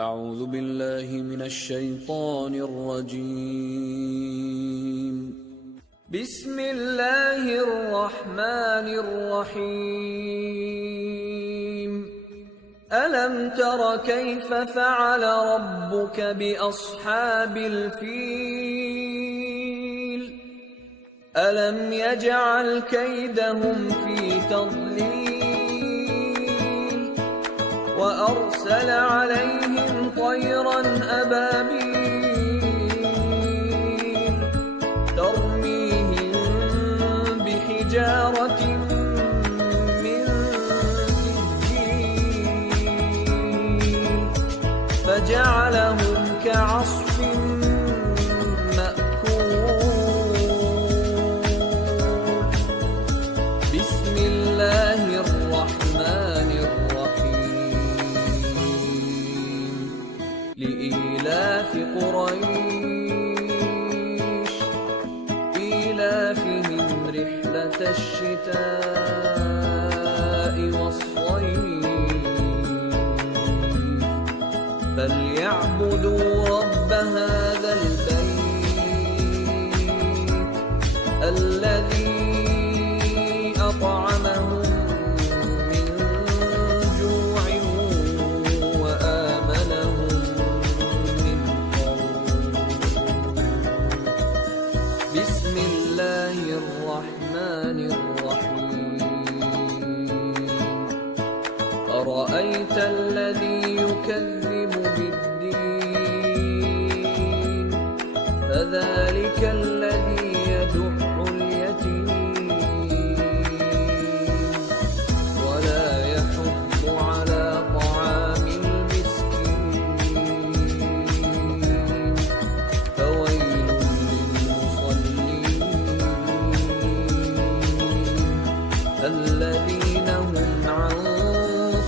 أعوذ بالله من الشيطان الرجيم. بسم الله الرحمن الرحيم. ألم تر كيف فعل ربك بأصحاب الفيل؟ ألم يجعل كيدهم في تضليل وأرسل عليهم طيرا أبابيل ترميهم بحجارة من سجيل فجعلهم كعصف مأكول. بسم الله الرحمن الرحيم. لإيلاف قريش إيلافهم رحلة الشتاء والصيف فليعبدوا رب هذا البيت الذي أطعمهم من جوع وآمنهم من خوف. بسم الله الرحمن الرحيم. أرأيت الذي يكذب بالدين فذلك الذي يدع اليتيم ولا يحض على طعام المسكين فويل للمصلين الذين هم عن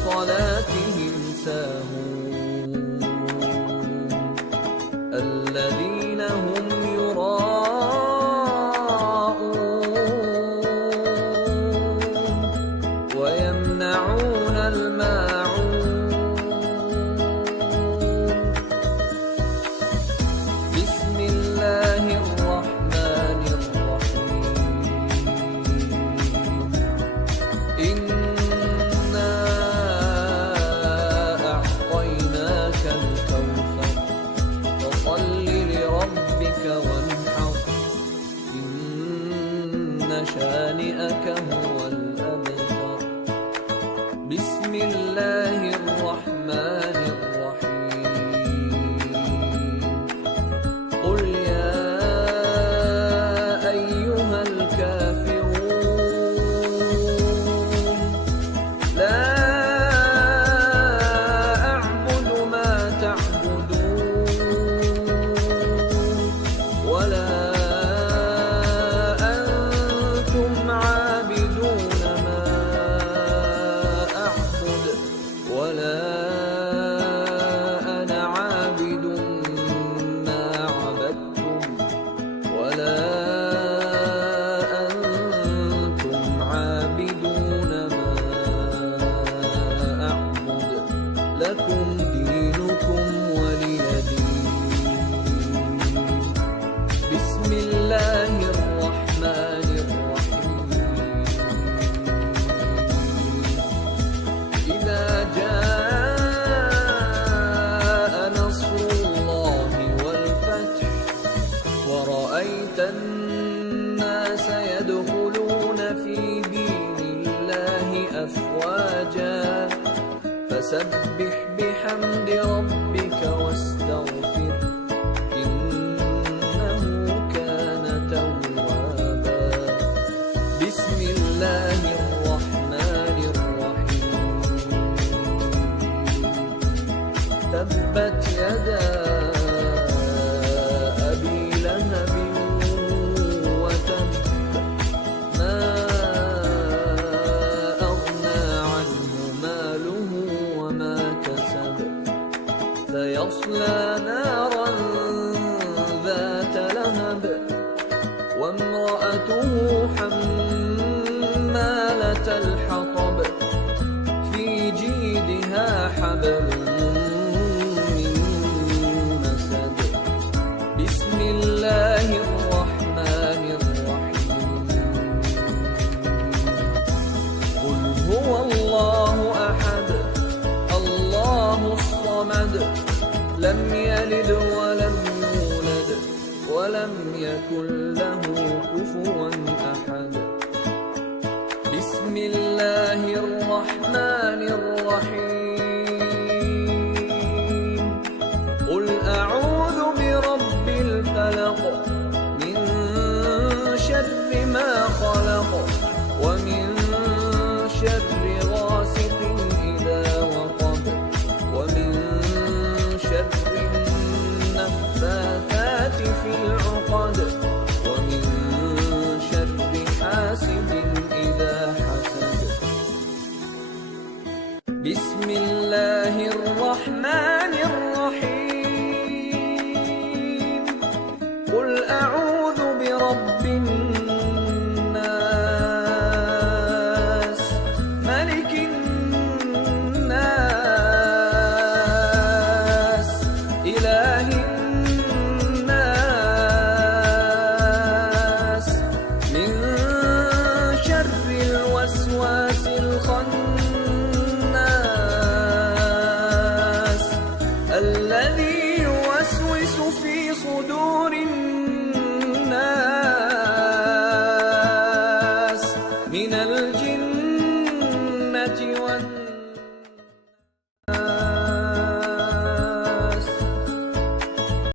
صلاتهم ساهون الذين هم يراءون ويمنعون الماعون. بسم الله الرحمن الرحيم. إنا أعطيناك الكوثر فصل لربك وانحر إن شانئك هو الأبتر. بسم الله الرحمن الرحيم. قل يا أيها الكافرون لا أعبد ما تعبدون ولا أنتم عابدون ما أعبد ولا أنا عابد ما عبدتم ولا أنتم عابدون ما أعبد لكم دينكم ولي دين. بسم الله الرحمن الرحيم. إذا جاء نصر الله والفتح ورأيت الناس يدخلون في دين الله أفواجا فسبح بحمد ربك واستغفر إنه كان توابا. بسم الله الرحمن الرحيم. تبت يدا أبي لهب وتب ما أغنى عنه ماله وما كسب ولم يكن له كفوا أحد. بسم الله الرحمن الرحيم. قل أعوذ برب الفلق من شر ما خلق ومن شر غاسق إذا وقب ومن شر النفاثات في العقد ومن شر حاسد إذا حسد. بسم الله الرحمن الرحيم. قل أعوذ برب الناس ملك الناس إله الناس من شر الوسواس الخناس الذي يوسوس في صدور